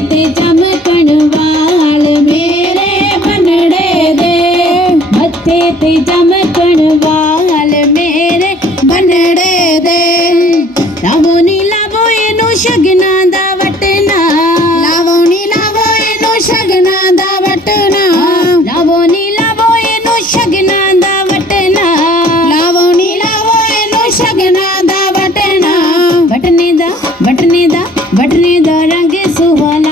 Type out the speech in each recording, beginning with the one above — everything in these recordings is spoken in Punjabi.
ਤੇ ਚਮਕਣ ਵਾਲ ਮੇਰੇ ਬੰਨੜੇ ਦੇ। ਮੱਥੇ ਤੇ ਚਮਕਣ ਵਾਲ ਮੇਰੇ ਬੰਨੜੇ ਦੇ। ਲਾਵੋ ਨੀ ਲਾਵੋ ਇਹਨੂੰ ਸ਼ਗਨਾਂ ਦਾ ਵਟਨਾ ਲਾਵੋ ਨੀ ਲਾਵੋ ਇਹਨੂੰ ਸ਼ਗਨਾਂ ਦਾ ਵਟਣਾ। ਲਾਵੋ ਨੀ ਲਾਵੋ ਇਹਨੂੰ ਸ਼ਗਨਾਂ ਦਾ ਵਟਨਾ ਲਾਵੋ ਨੀ ਲਾਵੋ ਇਹਨੂੰ ਸ਼ਗਨਾਂ ਦਾ ਵਟਣਾ। ਵਟਨੇ ਦਾ ਵਟਨੇ ਦਾ ਵਟਨੇ ਦਾ ਰੰਗ ਸੁਹਲਾਲ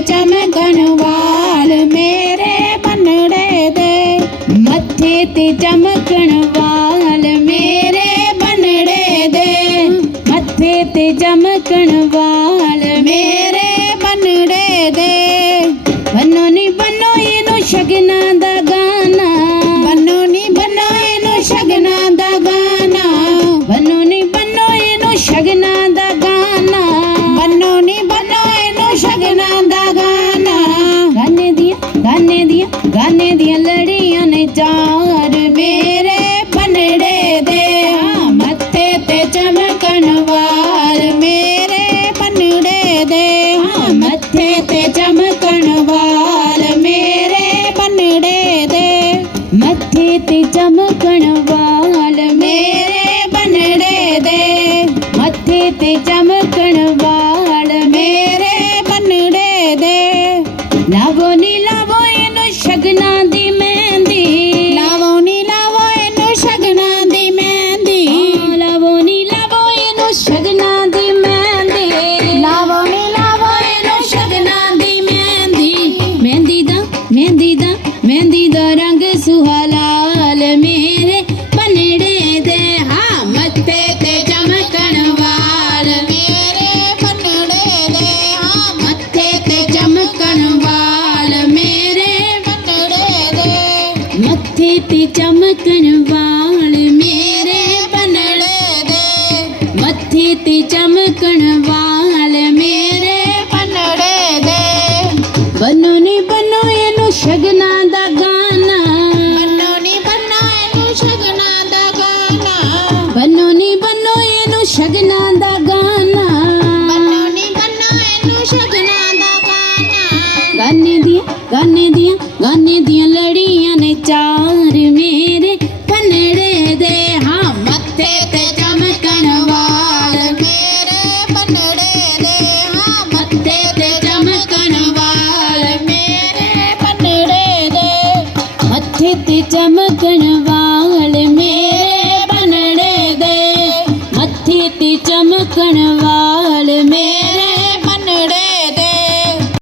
ਚਮਕਣ ਵਾਲ ਮੇਰੇ ਪੰਨੜੇ ਦੇ। ਮੱਥੇ ਤੇ ਚਮਕਣ ਵਾਲ ਮੇਰੇ ਪੰਨੜੇ ਦੇ। ਮੱਥੇ ਤੇ ਚਮਕਣ ਮੱਥੇ ਤੇ ਚਮਕਣ ਵਾਲ ਮੇਰੇ ਪੰਨੜੇ ਦੇ ਮੱਥੇ ਤੇ ਚਮਕਣ ਵਾਲ ਮੇਰੇ ਪੰਨੜੇ ਦੇ ਲਾਵੋ ਨੀ ਤੇ ਚਮਕਣ ਵਾਲ ਮੇਰੇ ਪੰਨੜੇ ਦੇ। ਮੱਥੇ ਤੇ ਚਮਕਣ ਵਾਲ ਮੇਰੇ ਪੰਨੜੇ ਦੇ। ਬੰਨੋ ਨੀ ਬੰਨੋ ਇਹਨੂੰ ਸ਼ਗਨਾਂ ਦਾ ਗਾਣਾ ਬੰਨੋ ਨੀ ਬੰਨੋ ਇਹਨੂੰ ਸ਼ਗਨਾਂ ਦਾ ਗਾਣਾ ਬੰਨੋ ਨੀ ਬੰਨੋ ਇਹਨੂੰ ਸ਼ਗਨਾਂ ਦਾ ਗਾਣਾ ਬੰਨੋ ਨੀ ਬੰਨੋ ਇਹਨੂੰ ਸ਼ਗਨਾਂ ਦਾ ਗਾਣਾ ਗਾਨੇ ਦੀਆਂ ਗਾਨੇ ਦੀਆਂ ਗਾਨੇ ਦੀਆਂ ਲੜੀਆਂ ਨੇ ਚਾਰ ਮੇਰੇ ਪੰਨੜੇ ਦੇ ਹਾਂ, ਮੱਥੇ ਤੇ ਚਮਕਣ ਵਾਲ। ਮੇਰੇ ਪੰਨੜੇ ਦੇ ਹਾਂ, ਮੱਥੇ ਤੇ ਚਮਕਣ ਵਾਲ। ਮੇਰੇ ਪੰਨੜੇ ਦੇ ਮੱਥੇ ਤੇ ਚਮਕਣ ਵਾਲ।